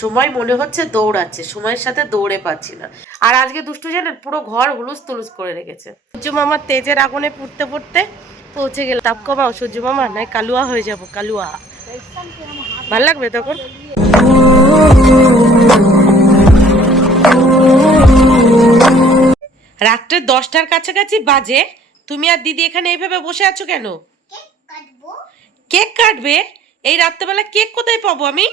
সময় মনে হচ্ছে দৌড়াচ্ছে সময়ের সাথে দৌড়ে পাচ্ছি না। আর আজকে দুষ্টু জানেন পুরো ঘর হুলুস তুলুস করে রেখেছে। সূর্য মামা তেজের আগুনে পুড়তে পুড়তে পৌঁছে গেল। তাপ কমাও সূর্য মামা নাই কালুয়া হয়ে যাব কালুয়া। ভালো লাগবে তখন? রাত্রে দশটার কাছাকাছি বাজে। তুমি আর দিদি এখানে এইভাবে বসে আছো কেন? কেক কাটবে? এই রাত্রেবেলা কেক কোথায় পাবো আমি?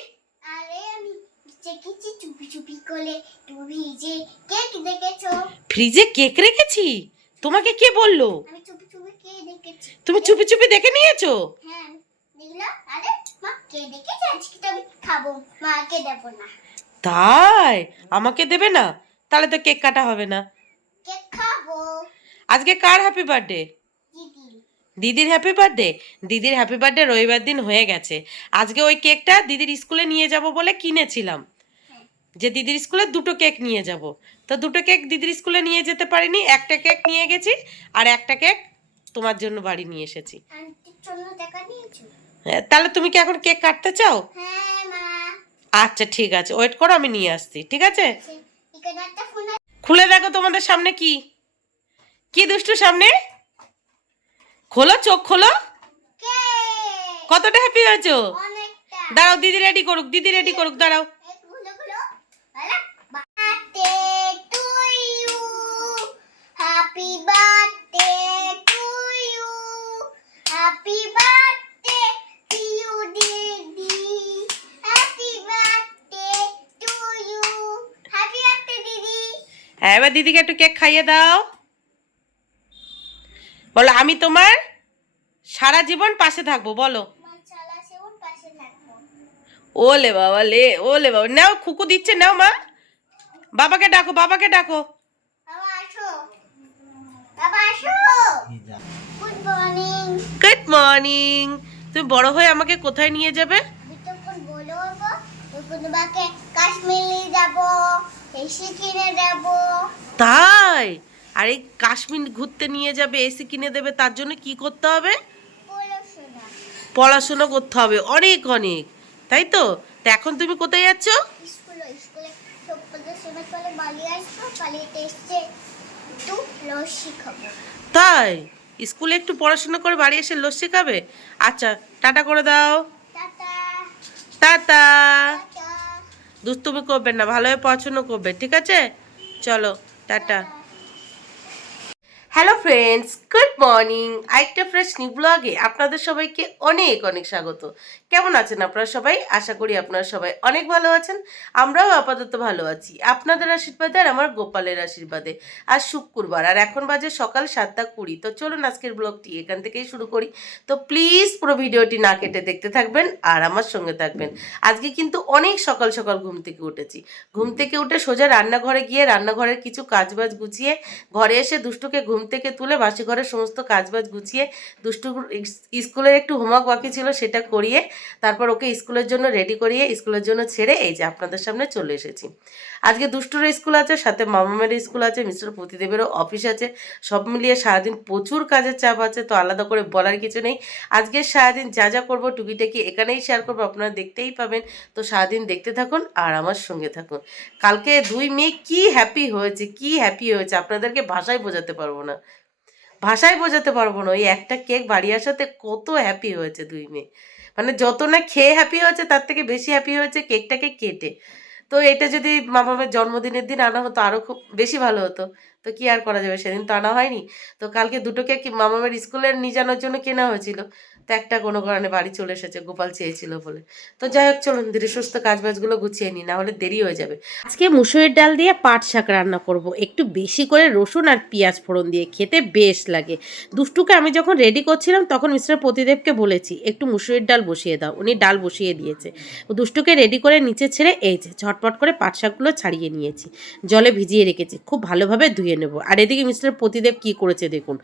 চুপি চুপি করে। তুমি ভিজে কেক দেখেছ। ফ্রিজে কেক রেখেছি? তোমাকে কে বলল? আমি চুপি চুপি কে দেখেছি। তুমি চুপি চুপি দেখে নিয়েছো? হ্যাঁ দেখলাম আরে মা কে দেখেছে? আজকে তো আমি খাব। মাকে দেবো না? তাই? আমাকে দেবে না? তাহলে তো কেক কাটা হবে না। কেক খাব। আজকে কার হ্যাপি বার্থডে দিদির। হ্যাপি বার্থডে দিদির হ্যাপি বার্থডে রবিবার দিন হয়ে গেছে। আজকে ওই কেকটা দিদির স্কুলে নিয়ে যাব বলে কিনেছিলাম। যে দিদির স্কুলে দুটো কেক নিয়ে যাব। তো দুটো কেক দিদির স্কুলে নিয়ে যেতে পারিনি একটা কেক নিয়ে গেছি আর একটা কেক তোমার জন্য বাড়ি নিয়ে এসেছি। হ্যাঁ, তাহলে তুমি কি এখন কেক কাটতে চাও? হ্যাঁ আচ্ছা ঠিক আছে ওয়েট করো আমি নিয়ে আসছি ঠিক ফোন আছে। খুলে দেখো তোমাদের সামনে কি। কি দুষ্টু সামনে? খোলো চোখ খোলো। কতটা হ্যাপি হয়েছো? দাঁড়াও দিদি রেডি করুক দিদি রেডি করুক দাঁড়াও। এবার দিদিকে একটু কেক খাইয়ে দাও। বলো আমি তোমার সারা জীবন পাশে থাকব বলো। ওলে বাবা লে ওলে বাবা। নাও খুকু দিচ্ছে নাও মা। বাবাকে ডাকো বাবাকে ডাকো। গুড মর্নিং তুমি বড় হয়ে আমাকে কোথায় নিয়ে যাবে? তাই? আর এই কাশ্মীর ঘুরতে নিয়ে যাবে এসি কিনে দেবে তার জন্য কি করতে হবে? পড়াশোনা। করতে হবে। অনেক অনেক। তাই তো? তা এখন তুমি কোথায় যাচ্ছ? স্কুলে আসব একটু লস্যি খাব। তাই? স্কুলে একটু পড়াশোনা করে বাড়ি এসে লস্যি খাবে? আচ্ছা টাটা করে দাও। টাটা। দুষ্টুমি করবেন না ভালোভাবে পড়াশুনো করবে ঠিক আছে? চলো tata. Hello friends good morning আরেকটা ফ্রেশ নিউ ব্লগে আপনাদের সবাইকে অনেক অনেক স্বাগত। কেমন আছেন আপনারা সবাই? আশা করি আপনারা সবাই অনেক ভালো আছেন। আমরাও আপাতত ভালো আছি। আপনাদের আশীর্বাদে আর আমার গোপালের আশীর্বাদে। আর শুক্রবার, আর এখন বাজে সকাল সাতটা কুড়ি। তো চলুন আজকের ব্লগটি এখান থেকেই শুরু করি। তো প্লিজ পুরো ভিডিওটি না কেটে দেখতে থাকবেন আর আমার সঙ্গে থাকবেন। আজকে কিন্তু অনেক সকাল সকাল ঘুম থেকে উঠেছি। ঘুম থেকে উঠে সোজা রান্নাঘরে গিয়ে রান্নাঘরের কিছু কাজবাজ গুছিয়ে ঘরে এসে দুষ্টুকে ঘুম থেকে তুলে বাসি ঘরের সমস্ত কাজবাজ গুছিয়ে দুষ্টু স্কুলের একটু হোমওয়ার্ক বাকি ছিল সেটা করিয়ে তারপর ওকে স্কুলের জন্য রেডি করিয়ে স্কুলের জন্য ছেড়ে এই যে আপনাদের সামনে চলে এসেছি। আজকে দুষ্টুর স্কুল আছে, সাথে মামামের স্কুল আছে, মিস্টার প্রতিদেবেরও অফিস আছে, সব মিলিয়ে সারাদিন প্রচুর কাজের চাপ আছে, তো আলাদা করে বলার কিছু নেই। আজকে সারাদিন যা যা করব টুকিটাকি এখানেই শেয়ার করব, আপনারা দেখতেই পাবেন। তো সারাদিন দেখতে থাকুন আর আমার সঙ্গে থাকুন। কালকে দুই মেয়ে কি হ্যাপি হয়েছে, কি হ্যাপি হয়েছে, আপনাদেরকে ভাষায় বোঝাতে পারব না। ভাষায় বোঝাতে পারব না। ওই একটা কেক বাড়ি আসাতে কত হ্যাপি হয়েছে দুই মেয়ে। মানে যত না খেয়ে হ্যাপি হয়েছে, তার থেকে বেশি হ্যাপি হয়েছে কেকটাকে কেটে। তো এটা যদি মা বাবার জন্মদিনের দিন আনা হতো আরও খুব বেশি ভালো হতো। তো কি আর করা যাবে? সেদিন তো আনা হয়নি। তো কালকে দুটো কেক মামামের স্কুলের নিয়ে জানার জন্য কেনা হয়েছিল। তো একটা কোনো কারণে বাড়ি চলে এসেছে, গোপাল চেয়েছিল বলে। তো যাই হোক, চলুন ধীরে সুস্থ কাজ বাজগুলো গুছিয়ে নিই না হলে দেরি হয়ে যাবে। আজকে মুসুরির ডাল দিয়ে পাট শাক রান্না করব। একটু বেশি করে রসুন আর পেঁয়াজ ফোড়ন দিয়ে খেতে বেশ লাগে। দুষ্টুকে আমি যখন রেডি করছিলাম, তখন মিস্টার প্রতিদেবকে বলেছি, একটু মুসুরির ডাল বসিয়ে দাও। উনি ডাল বসিয়ে দিয়েছে। দুষ্টুকে রেডি করে নিচে ছেড়ে এই যে, ঝটপট করে পাট শাকগুলো ছাড়িয়ে নিয়েছি। জলে ভিজিয়ে রেখেছি, খুব ভালোভাবে ধুয়ে নেব। আর এদিকে মিস্টার প্রতিদেব কি করেছে দেখুন,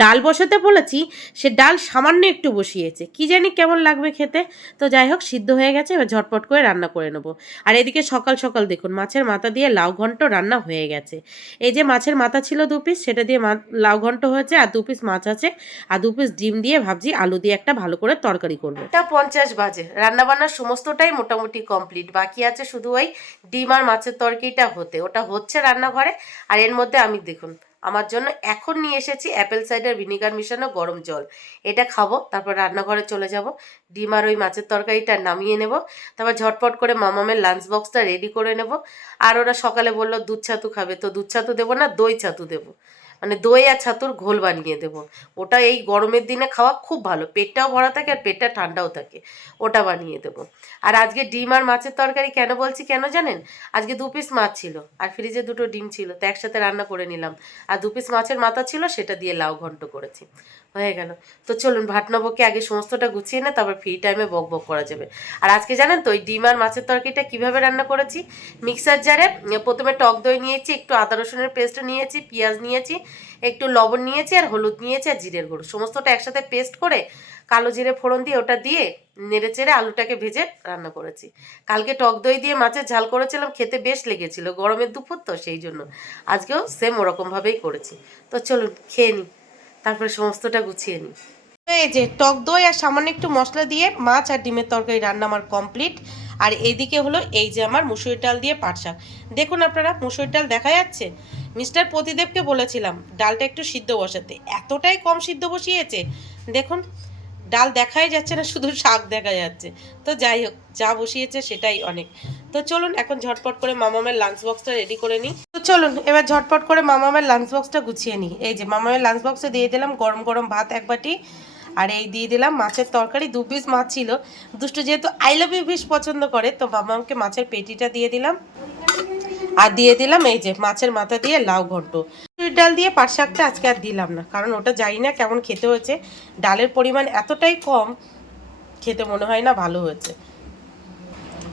ডাল বসাতে বলেছি, সে ডাল সামান্য একটু বসিয়ে বসিয়েছে কি জানি কেমন লাগবে খেতে। তো যাই হোক, সিদ্ধ হয়ে গেছে, এবার ঝটপট করে রান্না করে নেব। আর এদিকে সকাল সকাল দেখুন, মাছের মাথা দিয়ে লাউ ঘন্ট রান্না হয়ে গেছে। এই যে মাছের মাথা ছিল দু পিস সেটা দিয়ে লাউ ঘন্ট হয়েছে আর দু পিস মাছ আছে। আর দু পিস ডিম দিয়ে ভাবছি আলু দিয়ে একটা ভালো করে তরকারি করব। এটা পঞ্চাশ বাজে। রান্না বান্নার সমস্তটাই মোটামুটি কমপ্লিট বাকি আছে শুধু ওই ডিম আর মাছের তরকারিটা হতে। ওটা হচ্ছে রান্নাঘরে। আর এর মধ্যে আমি দেখুন আমার জন্য এখন নিয়ে এসেছি অ্যাপেল সাইডার ভিনিগার মিশানো গরম জল। এটা খাব, তারপর রান্নাঘরে চলে যাব। ডিম আর ওই মাছের তরকারিটা নামিয়ে নেব, তারপর ঝটপট করে মামামের লাঞ্চ বক্সটা রেডি করে নেব। আর ওরা সকালে বলল, দুধ ছাতু খাবে। তো দুধ ছাতু দেবো না, দই ছাতু দেবো। মানে দই আর ছাতুর ঘোল বানিয়ে দেবো। ওটা এই গরমের দিনে খাওয়া খুব ভালো। পেটটাও ভরা থাকে আর পেটটা ঠান্ডাও থাকে। ওটা বানিয়ে দেবো। আর আজকে ডিম আর মাছের তরকারি কেন বলছি কেন জানেন? আজকে দু পিস মাছ ছিল। আর ফ্রিজে দুটো ডিম ছিল। তো একসাথে রান্না করে নিলাম। আর দু পিস মাছের মাথা ছিল, সেটা দিয়ে লাউ ঘন্ট করেছি। হয়ে গেল। তো চলুন ভাটনবকে আগে সমস্তটা গুছিয়ে নে, তারপর ফ্রি টাইমে বক বক করা যাবে। আর আজকে জানেন তো, ওই ডিম আর মাছের তরকারিটা কীভাবে রান্না করেছি? মিক্সার জারে প্রথমে টক দই নিয়েছি, একটু আদা রসুনের পেস্ট নিয়েছি, পেঁয়াজ নিয়েছি একটু লবণ নিয়েছি আর হলুদ নিয়েছি আর জিরের গুঁড়ো। সমস্তটা একসাথে পেস্ট করে কালো জিরে ফোড়ন দিয়ে ওটা দিয়ে নেড়ে চেড়ে আলুটাকে ভেজে রান্না করেছি। কালকে টক দই দিয়ে মাছের ঝাল করেছিলাম, খেতে বেশ লেগেছিল, গরমের দুপুর তো সেই জন্য। আজকেও সেম ওরকমভাবেই করেছি। তো চলুন, খেয়ে নিই তারপরে সমস্তটা গুছিয়ে নিই এই যে টক দই আর সামান্য একটু মশলা দিয়ে মাছ আর ডিমের তরকারি রান্না আমার কমপ্লিট আর এইদিকে হলো এই যে আমার মুসুরির ডাল দিয়ে পাট শাক দেখুন আপনারা, মুসুরির ডাল দেখা যাচ্ছে? মিস্টার প্রতিদেবকে বলেছিলাম, ডালটা একটু সিদ্ধ বসাতে। এতটাই কম সিদ্ধ বসিয়েছে। দেখুন, ডাল দেখাই যাচ্ছে না, শুধু শাক দেখা যাচ্ছে। তো যাই হোক, যা বসিয়েছে সেটাই অনেক। তো চলুন, এখন ঝটপট করে মামামের লাঞ্চ বক্সটা রেডি করে নিই। তো চলুন, এবার ঝটপট করে মামামের লাঞ্চ বক্সটা গুছিয়ে নিই। এই যে, মামামের লাঞ্চ বক্সে দিয়ে দিলাম গরম গরম ভাত এক বাটি, আর এই দিয়ে দিলাম মাছের তরকারি। দু পিস মাছ ছিল। দুষ্টু যেহেতু আই লাভ ইউ ফিশ পছন্দ করে, তো মামামকে মাছের পেটিটা দিয়ে দিলাম। আর দিয়ে দিলাম এই যে মাছের মাথা দিয়ে লাউ ঘন্ট। মুসুরির ডাল দিয়ে পাট শাকটা আজকে আর দিলাম না কারণ ওটা জানি না কেমন খেতে হয়েছে। ডালের পরিমাণ এতটাই কম খেতে মনে হয় না ভালো হয়েছে।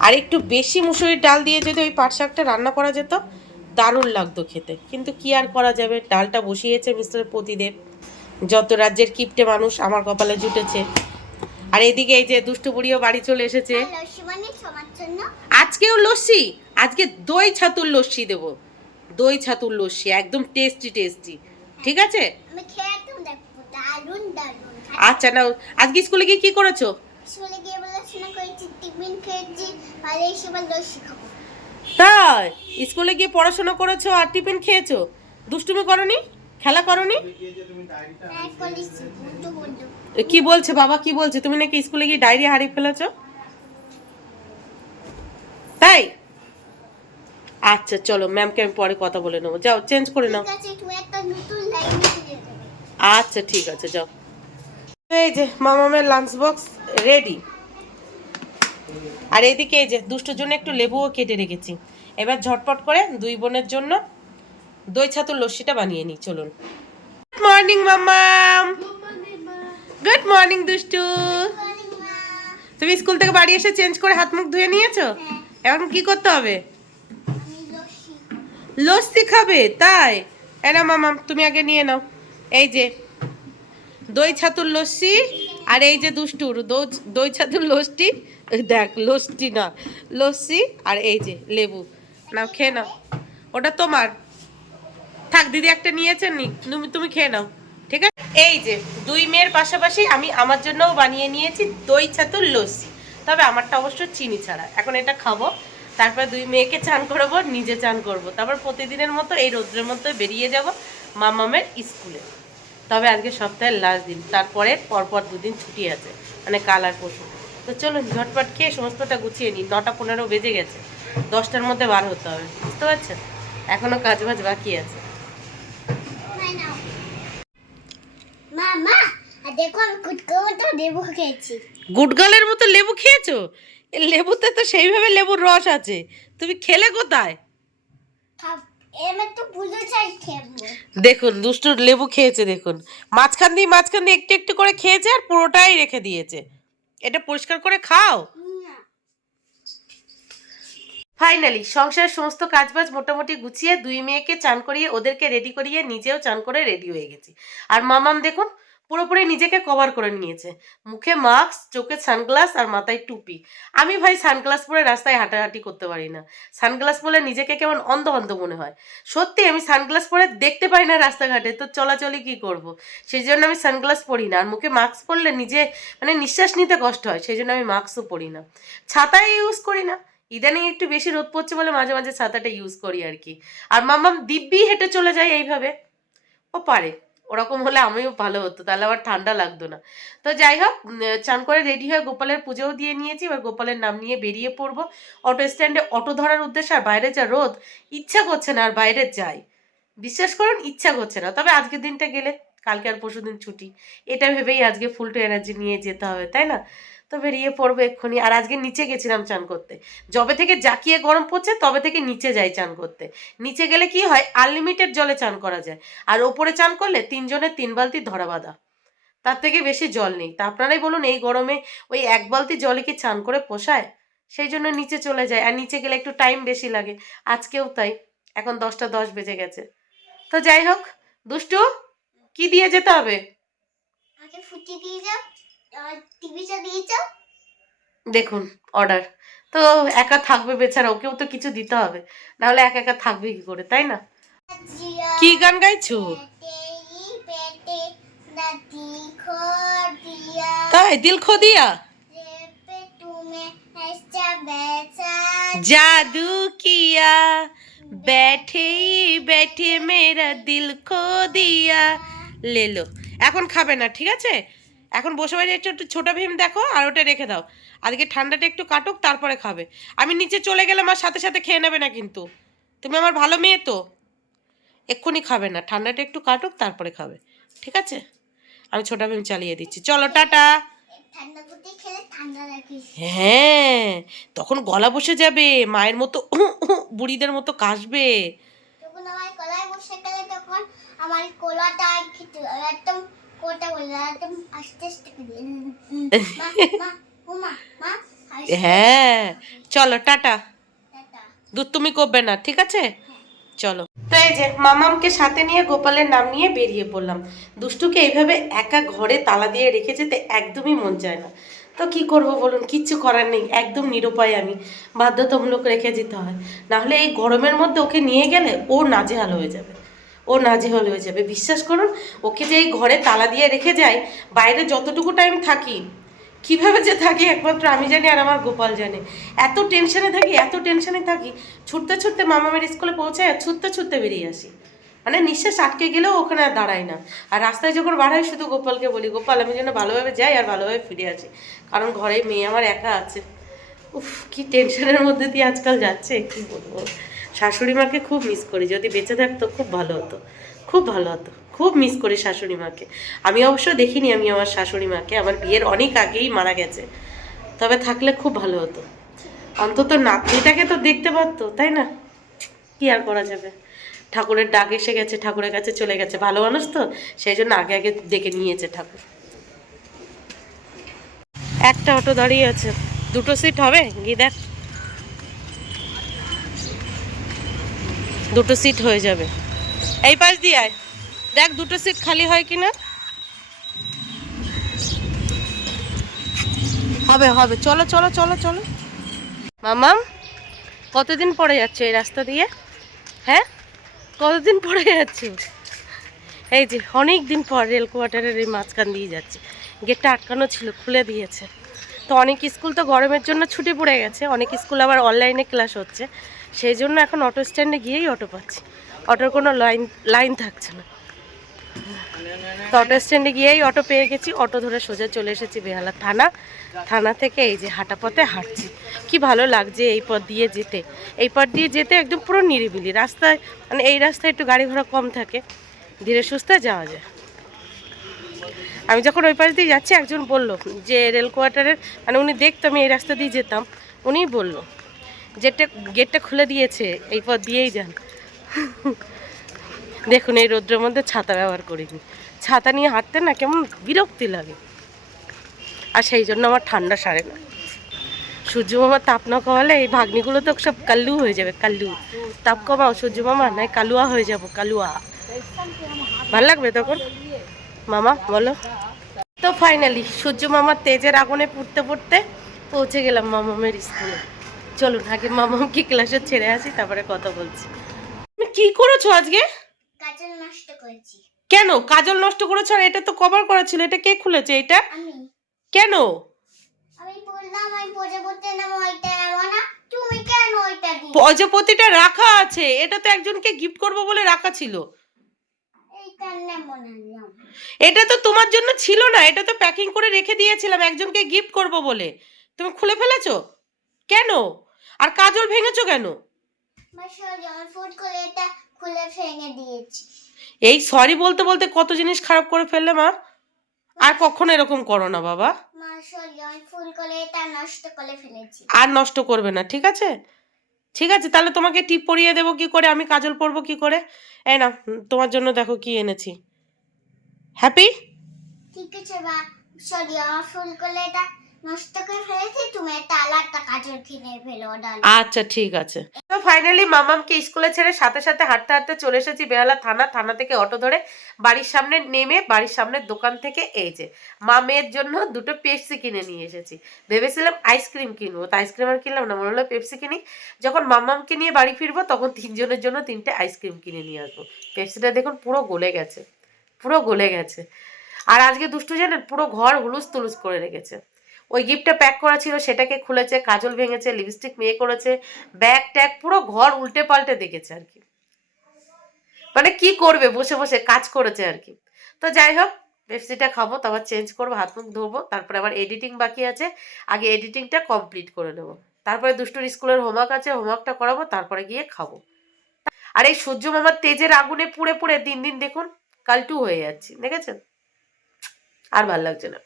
আর একটু বেশি মুসুরির ডাল দিয়ে যদি ওই পাট শাকটা রান্না করা যেত দারুণ লাগতো খেতে। কিন্তু কি আর করা যাবে? ডালটা বসিয়েছে মিস্টার প্রতিদেব। যত রাজ্যের কিপটে মানুষ আমার কপালে জুটেছে। আর এদিকে এই যে দুষ্টু বুড়িও বাড়ি চলে এসেছে। আজকেও লস্যি? আজকে দই ছাতুর লস্যি দেব। দই ছাতুর লস্যি একদম টেস্টি টেস্টি ঠিক আছে? আচ্ছা নাও আজকে স্কুলে গিয়ে কি করেছ? স্কুলে গিয়ে পড়াশোনা করেছি টিফিন খেয়েছি আর এই লস্যি খাব। তাই? স্কুলে গিয়ে পড়াশোনা করেছ আর টিফিন খেয়েছো? দুষ্টুমি করনি? খেলা করনি? বুদ্ধু কি বলছে বাবা? কি বলছে? তুমি নাকি স্কুলে গিয়ে ডায়েরি হারিয়ে ফেলেছো? তাই? আচ্ছা চলো ম্যামকে আমি পরে কথা বলে নেব। যাও চেঞ্জ করে নাও। আচ্ছা ঠিক আছে যাও। এই যে মামামের লাঞ্চ বক্স রেডি আর এইদিকে এই যে দুষ্টুর জন্য একটু লেবুও কেটে রেখেছি। এবার ঝটপট করে দুই বোনের জন্য দই ছাতুর লস্যিটা বানিয়ে নিই চলুন। গুড মর্নিং মাম্মাম গুড মর্নিং দুষ্টু। তুমি স্কুল থেকে বাড়ি এসে চেঞ্জ করে হাত মুখ ধুয়ে নিয়েছো? হ্যাঁ। এখন কি করতে হবে? লস্যি খাবে, তাই? এনা মামাম, তুমি আগে নিয়ে নাও। এই যে, দই ছাতুর লস্যি আর এই যে দুষ্টুর, দই ছাতুর লস্যি দেখ, লস্যি না, লস্যি আর এই যে লেবু। নাও, খেয়ে নাও। ওটা তোমার। থাক, দিদি একটা নিয়েছেন নি, তুমি তুমি খেয়ে নাও, ঠিক আছে? এই যে, দুই মেয়ের পাশাপাশি আমি আমার জন্যও বানিয়ে নিয়েছি দই ছাতুর লস্যি। তবে আমারটা অবশ্য চিনি ছাড়া। এখন এটা খাব। তারপর দুই মেয়েকে চান করাবো নিজে চান করব। তারপর প্রতিদিনের মতো এই রৌদ্রের মধ্যে বেরিয়ে যাব মামামের স্কুলে। তবে আজকে সপ্তাহের লাস্ট দিন তারপরে পরপর দুদিন ছুটি আছে মানে কাল আর পরশু। তো চলুন ঝটপট খেয়ে সমস্তটা গুছিয়ে নিই। নটা পনেরো বেজে গেছে দশটার মধ্যে বার হতে হবে বুঝতে পারছেন? এখনও কাজ বাজ বাকি আছে। দেখো আমি কুটকো মতো মতো লেবু খেয়েছো? লেবুতে তো সেইভাবে লেবুর রস আছে। তুমি খেলে কোথায়? দেখুন দুষ্টুর লেবু খেয়েছে দেখুন। মাঝখান দিয়ে মাঝখান দিয়ে একটু একটু করে খেয়েছে আর পুরোটাই রেখে দিয়েছে। এটা পরিষ্কার করে খাও? ফাইনালি সংসারের সমস্ত কাজবাজ মোটামুটি গুছিয়ে দুই মেয়েকে চান করিয়ে ওদেরকে রেডি করিয়ে নিজেও চান করে রেডি হয়ে গেছি। আর মামাম দেখুন পুরোপুরি নিজেকে কভার করে নিয়েছে। মুখে মাস্ক চোখে সানগ্লাস আর মাথায় টুপি। আমি ভাই সানগ্লাস পরে রাস্তায় হাঁটাহাঁটি করতে পারি না। সানগ্লাস পরে নিজেকে কেমন অন্ধ অন্ধ মনে হয়। সত্যি আমি সানগ্লাস পরে দেখতে পাই না রাস্তাঘাটে, তো চলাচলি কি করব। সেই জন্য আমি সানগ্লাস পরি না। আর মুখে মাস্ক পরলে নিজে মানে নিঃশ্বাস নিতে কষ্ট হয়, সেই জন্য আমি মাস্কও পরি না। ছাতাই ইউজ করি না। ইদানিং একটু বেশি রোদ পড়ছে বলে মাঝে মাঝে ছাতাটা ইউজ করি আর কি। আর মাম্মাম দিব্যি হেঁটে চলে যায় এইভাবে। ও পারে। ওরকম হলে আমিও ভালো হতো, তাহলে আবার ঠান্ডা লাগতো না। তো যাই হোক চান করে রেডি হয়ে গোপালের পুজোও দিয়ে নিয়েছি, এবার গোপালের নাম নিয়ে বেরিয়ে পড়ব। অটো স্ট্যান্ডে অটো ধরার উদ্দেশ্যে আর বাইরে যা রোদ, ইচ্ছা করছে না আর বাইরে যাই। বিশ্বাস করুন, ইচ্ছা করছে না। তবে আজকের দিনটা গেলে, কালকে আর পরশু দিন ছুটি। এটা ভেবেই আজকে ফুল টু এনার্জি নিয়ে যেতে হবে, তাই না? তো বেরিয়ে পড়ব এক্ষুনি। আর আজকে নিচে গেছিলাম চান করতে। যবে থেকে জাকিয়ে গরম পড়ছে, তবে থেকে নিচে যাই চান করতে। নিচে গেলে কি হয়? আনলিমিটেড জলে চান করা যায়। আর ওপরে চান করলে তিনজনের তিন বালতি ধরা বাঁধা। তার থেকে বেশি জল নেই। তা আপনারাই বলুন, এই গরমে ওই এক বালতি জলে কি চান করে পোষায়? সেই জন্য নিচে চলে যায়। আর নিচে গেলে একটু টাইম বেশি লাগে। আজকেও তাই। এখন দশটা দশ বেজে গেছে। তো যাই হোক, দুষ্টু, কি দিয়ে যেতে হবে? আগে ফুটি দিয়ে যাও। টিভিটা দিয়ে যাও দেখুন অর্ডার তো একা থাকবে বেচারা ওকেও তো কিছু দিতে হবে নাহলে একা একা থাকবে কি করে তাই না জিয়া কি গান গাইছো পেটে পেটে নদী খোর দিয়া তাই দিল খো দিয়া রে পেটু মে ऐसा बैठा जादू किया बैठे ही बैठे मेरा दिल खो दिया ले लो এখন খাবে না ঠিক আছে এখন বসে বাড়ি একটু একটু ছোট ভীম দেখো আর ওটা রেখে দাও। আজকে ঠান্ডাটা একটু কাটুক তারপরে খাবে। আমি নিচে চলে গেলে আমার সাথে সাথে খেয়ে নেবে না কিন্তু। তুমি আমার ভালো মেয়ে তো। এক্ষুনি খাবে না। ঠান্ডাটা একটু কাটুক তারপরে খাবে। ঠিক আছে? আমি ছোট ভীম চালিয়ে দিচ্ছি। চলো টাটা। হ্যাঁ তখন গলা বসে যাবে। মায়ের মতো বুড়িদের মতো কাশবে। আমার কলায় বসে গেলে তখন আমার খেতে একদম হ্যাঁ চলো টাটা টাটা। দুধ তুমি করবে না ঠিক আছে? চলো। তো এই যে মামামকে সাথে নিয়ে গোপালের নাম নিয়ে বেরিয়ে পড়লাম। দুষ্টুকে এইভাবে একা ঘরে তালা দিয়ে রেখে যেতে একদমই মন চায় না। তো কি করব বলুন কিচ্ছু করার নেই একদম নিরুপায় আমি। বাধ্যতামূলক রেখে যেতে হয়। নাহলে এই গরমের মধ্যে ওকে নিয়ে গেলে ও নাজেহাল হয়ে যাবে। ও নাজেহাল হয়ে যাবে। বিশ্বাস করুন, ওকে যে এই ঘরে তালা দিয়ে রেখে যায়, বাইরে যতটুকু টাইম থাকি, কীভাবে যে থাকি একমাত্র আমি জানি আর আমার গোপাল জানে। এত টেনশনে থাকি, এত টেনশনে থাকি, ছুটতে ছুটতে মামামের স্কুলে পৌঁছায় আর ছুটতে ছুটতে বেরিয়ে আসি। মানে নিঃশ্বাস আটকে গেলেও ওখানে আর দাঁড়াই না। আর রাস্তায় যখন বাড়াই শুধু গোপালকে বলি, গোপাল, আমি যেন ভালোভাবে যাই আর ভালোভাবে ফিরে আসি। কারণ ঘরে মেয়ে আমার একা আছে। উফ, কি টেনশনের মধ্যে দিয়ে আজকাল যাচ্ছে, কি বলব? শাশুড়ি মাকে খুব মিস করি। যদি বেঁচে থাকতো খুব ভালো হতো। খুব ভালো হতো। খুব মিস করি শাশুড়ি মাকে। আমি অবশ্য দেখিনি আমি আমার শাশুড়ি মাকে। আমার বিয়ের অনেক আগেই মারা গেছে। তবে থাকলে খুব ভালো হতো। অন্তত নাতনিটাকে তো দেখতে পারতো, তাই না? কি আর করা যাবে? ঠাকুরের ডাক এসে গেছে, ঠাকুরের কাছে চলে গেছে। ভালো মানুষ তো? সেই জন্য আগে আগে ডেকে নিয়েছে ঠাকুর। একটা অটো দাঁড়িয়ে আছে। দুটো সিট হবে? গিয়ে দেখ। দুটো সিট হয়ে যাবে। এই পাশ দিয়ে আয়। দেখ দুটো সিট খালি হয় কিনা। হবে হবে। চলো চলো চলো চলো। মামাম কতদিন পরে যাচ্ছে এই রাস্তা দিয়ে? হ্যাঁ? কতদিন পরে যাচ্ছে? এই যে অনেক দিন পর রেল কোয়ার্টারের এই মাঝখান দিয়ে যাচ্ছে। গেটটা আটকানো ছিল, খুলে দিয়েছে। তো অনেক স্কুল তো গরমের জন্য ছুটি পড়ে গেছে। অনেক স্কুল আবার অনলাইনে ক্লাস হচ্ছে। সেই জন্য এখন অটো স্ট্যান্ডে গিয়েই অটো পাচ্ছি। অটোর কোনো লাইন লাইন থাকছে না। তো অটো স্ট্যান্ডে গিয়েই অটো পেয়ে গেছি। অটো ধরে সোজা চলে এসেছি বেহালা থানা। থানা থেকে এই যে হাঁটা পথে হাঁটছি। কি ভালো লাগছে এই পথ দিয়ে যেতে। এই পথ দিয়ে যেতে একদম পুরো নিরিবিলি। রাস্তায় মানে এই রাস্তায় একটু গাড়ি ঘোড়া কম থাকে। ধীরে সুস্থে যাওয়া যায়। আমি যখন ওই পাশ দিয়ে যাচ্ছি, একজন বলল যে রেল কোয়ার্টারের মানে উনি দেখতো আমি এই রাস্তা দিয়ে যেতাম, উনিই বলল গেটটা গেটটা খুলে দিয়েছে এই পথ দিয়েই যান। দেখুন, এই রৌদ্রের মধ্যে ছাতা ব্যবহার করিনি। ছাতা নিয়ে হাঁটতে না কেমন বিরক্তি লাগে। আর সেই জন্য আমার ঠান্ডা সারে না। সূর্য মামা তাপ না কমালে এই ভাগ্নিগুলো তো সব কাল্লু হয়ে যাবে, কাল্লু। তাপ কমাও, সূর্য মামা নয় কালুয়া হয়ে যাব, কালুয়া। ভালো লাগবে তখন? মামা, বলো। তো ফাইনালি সূর্য মামার তেজের আগুনে পুড়তে পড়তে পৌঁছে গেলাম মামামের স্কুলে। চলুন আগে মামামকে ক্লাসে ছেড়ে আসি তারপরে কথা বলছি। তুমি কি করেছ আজকে? কাজল নষ্ট করেছি। কেন? কাজল নষ্ট করেছ আর এটা তো কভার করা ছিল এটা কে খুলেছে এটা? আমি। কেন? আমি বললাম আমি প্রজাপতি নাম ওইটা না। তুমি কেন ওইটা দিই প্রজাপতিটা রাখা আছে এটা তো একজনকে গিফট করব বলে রাখা ছিল। এটা তো তোমার জন্য ছিল না এটা তো প্যাকিং করে রেখে দিয়েছিলাম একজনকে গিফট করব বলে। তুমি খুলে ফেলেছো? কেন? আর কাজল ভেঙেছো কেন? খুলে ভেঙে দিয়েছি। এই সরি বলতে বলতে কত জিনিস খারাপ করে ফেললে মা? আর কখনো এরকম করো না বাবা। আর নষ্ট করবে না ঠিক আছে? ঠিক আছে তাহলে তোমাকে টিপ পরিয়ে দেবো কি করে আমি কাজল পরবো কি করে? এই না তোমার জন্য দেখো কি এনেছি। হ্যাপি ঠিক আছে বা সরি আমার ফুল করে এটা আচ্ছা ঠিক আছে। তো ফাইনালি মামামকে স্কুলে ছেড়ে সাথে সাথে হাঁটতে হাঁটতে চলে এসেছি বেহালা থানা। থানা থেকে অটো ধরে বাড়ির সামনে নেমে বাড়ির সামনের দোকান থেকে এই যে মামের জন্য দুটো পেপসি কিনে নিয়ে এসেছি। ভেবেছিলাম আইসক্রিম কিনবো, তো আইসক্রিম আর কিনলাম না, মনে হলো পেপসি কিনি। যখন মামামকে নিয়ে বাড়ি ফিরবো, তখন তিনজনের জন্য তিনটে আইসক্রিম কিনে নিয়ে আসব। পেপসিটা দেখুন পুরো গলে গেছে, পুরো গলে গেছে। আর আজকে দুষ্টু জানেন, পুরো ঘর হুলুস তুলুস করে রেখেছে। ওই গিফটটা প্যাক করা ছিল, সেটাকে খুলেছে, কাজল ভেঙেছে লিপস্টিক মেয়ে করেছে ব্যাগ ট্যাগ পুরো ঘর উল্টে পাল্টে দেখেছে আর কি। মানে কি করবে, বসে বসে কাজ করেছে আর কি। তো যাই হোক পেপসিটা খাব, তারপর চেঞ্জ করব, হাত মুখ ধোবো, তারপরে আবার এডিটিং বাকি আছে, আগে এডিটিংটা কমপ্লিট করে নেব। তারপরে দুষ্টুর স্কুলের হোমওয়ার্ক আছে হোমওয়ার্কটা করাবো, তারপরে গিয়ে খাব। আর এই সূর্য মামার তেজের আগুনে পুড়ে পুড়ে দিন দিন দেখুন, কালটু হয়ে যাচ্ছি, দেখেছেন? আর ভালো লাগছে না।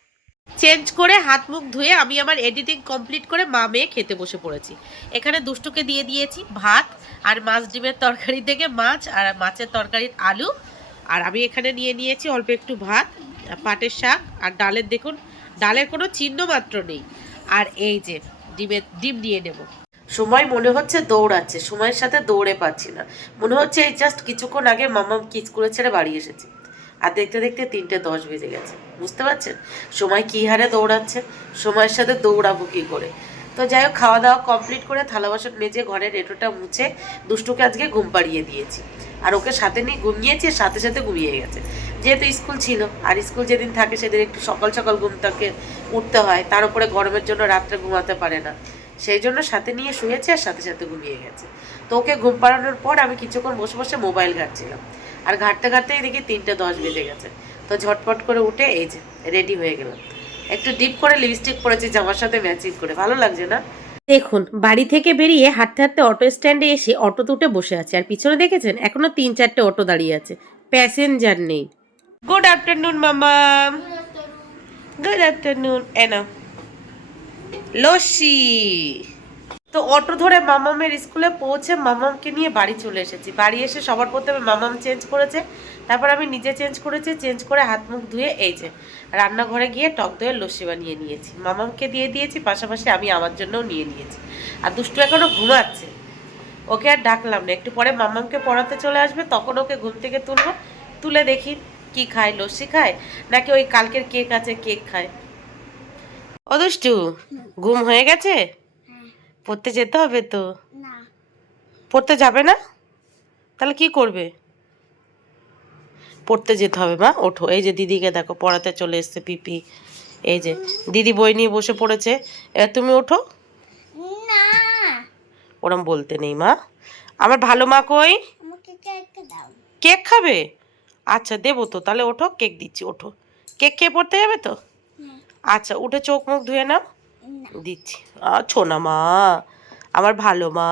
চেঞ্জ করে হাত মুখ ধুয়ে আমি আমার এডিটিং কমপ্লিট করে মা মেয়ে খেতে বসে পড়েছি। এখানে দুষ্টুকে দিয়ে দিয়েছি ভাত আর মাছ ডিমের তরকারি থেকে মাছ আর মাছের তরকারির আলু। আর আমি এখানে নিয়ে নিয়েছি অল্প একটু ভাত, পাটের শাক আর ডালের দেখুন, ডালের কোনো চিহ্ন মাত্র নেই। আর এই যে ডিমের, ডিম নিয়ে নেব। সময় মনে হচ্ছে দৌড়াচ্ছে, সময়ের সাথে দৌড়ে পাচ্ছি না। মনে হচ্ছে এই জাস্ট কিছুক্ষণ আগে মামা কিচ করে ছেড়ে বাড়ি এসেছি। আর দেখতে দেখতে তিনটে দশ বেজে গেছে। বুঝতে পারছেন? সময় কী হারে দৌড়াচ্ছে? সময়ের সাথে দৌড়াবো কী করে? তো যাই হোক, খাওয়া দাওয়া কমপ্লিট করে থালা বাসন মেজে ঘরের রেটোটা মুছে দুষ্টুকে আজকে ঘুম পাড়িয়ে দিয়েছি। আর ওকে সাথে নিয়ে ঘুমিয়েছি সাথে সাথে ঘুমিয়ে গেছে। যেহেতু স্কুল ছিল, আর স্কুল যেদিন থাকে সেদিন একটু সকাল সকাল ঘুম থেকে উঠতে হয়। তার উপরে গরমের জন্য রাত্রে ঘুমাতে পারে না। সেই জন্য সাথে নিয়ে শুয়েছে, আর সাথে সাথে ঘুমিয়ে গেছে। তো ওকে ঘুম পাড়ানোর পর আমি কিছুক্ষণ বসে বসে মোবাইল ঘাটছিলাম। আর ঘাটতে ঘাটতেই দেখি তিনটে দশ বেজে গেছে। তো ঝটপট করে উঠে এই যে রেডি হয়ে গেলাম। একটু ডিপ করে লিপস্টিক পরেছি জামার সাথে ম্যাচিং করে। ভালো লাগছে না? দেখুন বাড়ি থেকে বেরিয়ে হাঁটতে হাঁটতে অটো স্ট্যান্ডে এসে অটোতে উঠে বসে আছে। আর পিছনে দেখেছেন এখনও তিন চারটে অটো দাঁড়িয়ে আছে। প্যাসেঞ্জার নেই। গুড আফটারনুন মামা গুড আফটারনুন এনা। লস্যি। তো অটো ধরে মামামের স্কুলে পৌঁছে মামামকে নিয়ে বাড়ি চলে এসেছি। বাড়ি এসে সবার প্রথমে মামাম চেঞ্জ করেছে, তারপর আমি নিজে চেঞ্জ করেছি, চেঞ্জ করে হাত মুখ ধুয়ে এই যে রান্নাঘরে গিয়ে টক দইয়ের লস্যি বানিয়ে নিয়েছি। মামামকে দিয়ে দিয়েছি, পাশাপাশি আমি আমার জন্যও নিয়ে নিয়েছি। আর দুষ্টু এখনও ঘুমাচ্ছে। ওকে আর ডাকলাম না। একটু পরে মামামকে পড়াতে চলে আসবে, তখন ওকে ঘুম থেকে তুলবো। তুলে দেখি কি খায়, লস্যি খায়, নাকি ওই কালকের কেক আছে, কেক খায়। ও দুষ্টু, ঘুম হয়ে গেছে? পড়তে যেতে হবে তো? না। পড়তে যাবে না? তাহলে কি করবে? পড়তে যেতে হবে মা ওঠো। এই যে দিদিকে দেখো পড়াতে চলে এসছে পিপি। এই যে দিদি বই নিয়ে বসে পড়েছে। এবার তুমি ওঠো। না। ওরম বলতে নেই মা। আমার ভালো মা কই? কেক খাবে? আচ্ছা দেবো তো। তাহলে ওঠো কেক দিচ্ছি ওঠো। কেক খেয়ে পড়তে যাবে তো? হ্যাঁ। আচ্ছা উঠে চোখ মুখ ধুয়ে নাও। দিচ্ছি। আছো না মা, আমার ভালো মা,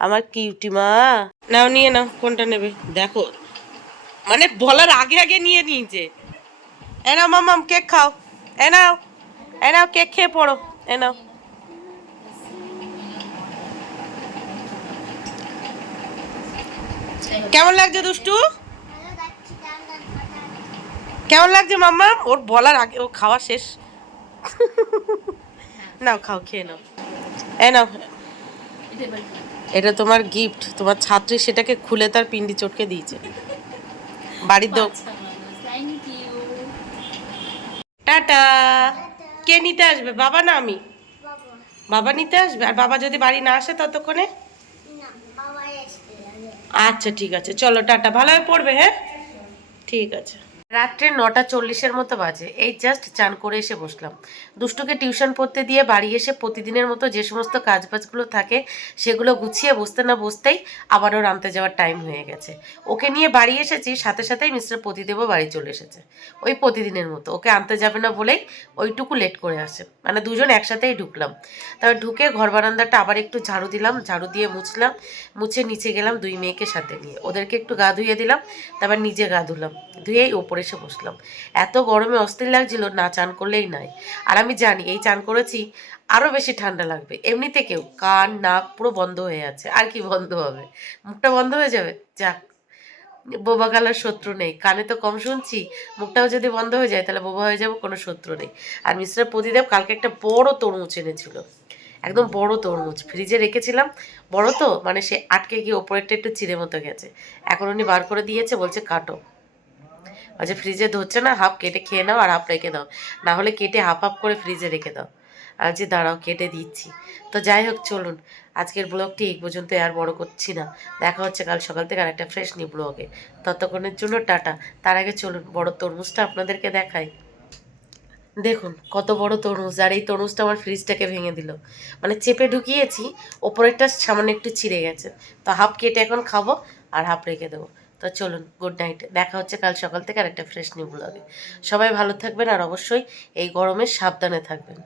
আমার কিউটি মা। নাও, নিয়ে নাও, কোনটা নেবে? দেখো মানে বলার আগে আগে নিয়ে নিয়েছে এনাও নাও মামাম কেক খাও। এনাও নাও, এ নাও, কেক খেয়ে পড়ো। এ নাও। কেমন লাগছে দুষ্টু? কেমন লাগছে মাম্মা ওর বলার আগে ও খাওয়া শেষ। নাও খাও খেয়ে নাও। এ নাও। এটা তোমার গিফট তোমার ছাত্রী সেটাকে খুলে তার পিন্ডি চটকে দিয়েছে। বাড়ির দো টাটা। কে নিতে আসবে? বাবা না আমি? বাবা বাবা নিতে আসবে? আর বাবা যদি বাড়ি না আসে ততক্ষণে? আচ্ছা ঠিক আছে। চলো টাটা। ভালোভাবে পড়বে হ্যাঁ? ঠিক আছে। রাত্রে নটা চল্লিশের মতো বাজে। এই জাস্ট চান করে এসে বসলাম। দুষ্টুকে টিউশন পড়তে দিয়ে বাড়ি এসে প্রতিদিনের মতো যে সমস্ত কাজবাজগুলো থাকে, সেগুলো গুছিয়ে বসতে না বসতেই আবারও রামতে যাওয়ার টাইম হয়ে গেছে। ওকে নিয়ে বাড়ি এসেছি, সাথে সাথেই মিস্টার প্রতিদেবও বাড়ি চলে এসেছে। ওই প্রতিদিনের মতো। ওকে আনতে যাবে না বলেই ওইটুকু লেট করে আসে। মানে দুজন একসাথেই ঢুকলাম। তারপর ঢুকে ঘর বারান্দাটা আবার একটু ঝাড়ু দিলাম, ঝাড়ু দিয়ে মুছলাম, মুছে নিচে গেলাম দুই মেয়েকে সাথে নিয়ে। ওদেরকে একটু গা ধুইয়ে দিলাম, তারপর নিজে গা ধুলাম। ধুয়েই ওপরে এসে বসলাম। এত গরমে অস্থির লাগছিল, না চান করলেই নাই। আর আমি জানি, এই চান করেছি আরও বেশি ঠান্ডা লাগবে। এমনিতে কেউ কান, নাক পুরো বন্ধ হয়ে আছে। আর কি বন্ধ হবে? মুখটা বন্ধ হয়ে যাবে? যাক, বোবা কালার শত্রু নেই। কানে তো কম শুনছি, মুখটাও যদি বন্ধ হয়ে যায়, তাহলে বোবা হয়ে যাব, কোনো শত্রু নেই। আর মিস্টার প্রদীপ কালকে একটা বড় তরমুজ এনেছিল। একদম বড় তরমুজ। ফ্রিজে রেখেছিলাম। বড় তো? মানে সে আটকে গিয়ে ওপরেরটা একটু চিড়ে মতো গেছে। এখন উনি বার করে দিয়েছে, বলছে, কাটো। আচ্ছা ফ্রিজে ধরছে না হাফ কেটে খেয়ে নাও আর হাফ রেখে দাও। না হলে কেটে হাফ হাফ করে ফ্রিজে রেখে দাও। আর যে দাঁড়াও, কেটে দিচ্ছি। তো যাই হোক, চলুন। আজকের ব্লগটি এই পর্যন্ত, আর বড় করছি না। দেখা হচ্ছে কাল সকাল থেকে আর একটা ফ্রেশ নিউ ব্লগে ততক্ষণের জন্য টাটা। তার আগে চলুন, বড় তরমুজটা আপনাদেরকে দেখাই। দেখুন, কত বড় তরমুজ, আর এই তরমুজটা আমার ফ্রিজটাকে ভেঙে দিল। মানে চেপে ঢুকিয়েছি, ওপরেরটা সামান্য একটু ছিঁড়ে গেছে। তো হাফ কেটে এখন খাব, আর হাফ রেখে দেবো। তো চলুন গুড নাইট দেখা হচ্ছে কাল সকাল থেকে আরেকটা ফ্রেশ নিউ ব্লগে সবাই ভালো থাকবেন আর অবশ্যই এই গরমে সাবধানে থাকবেন।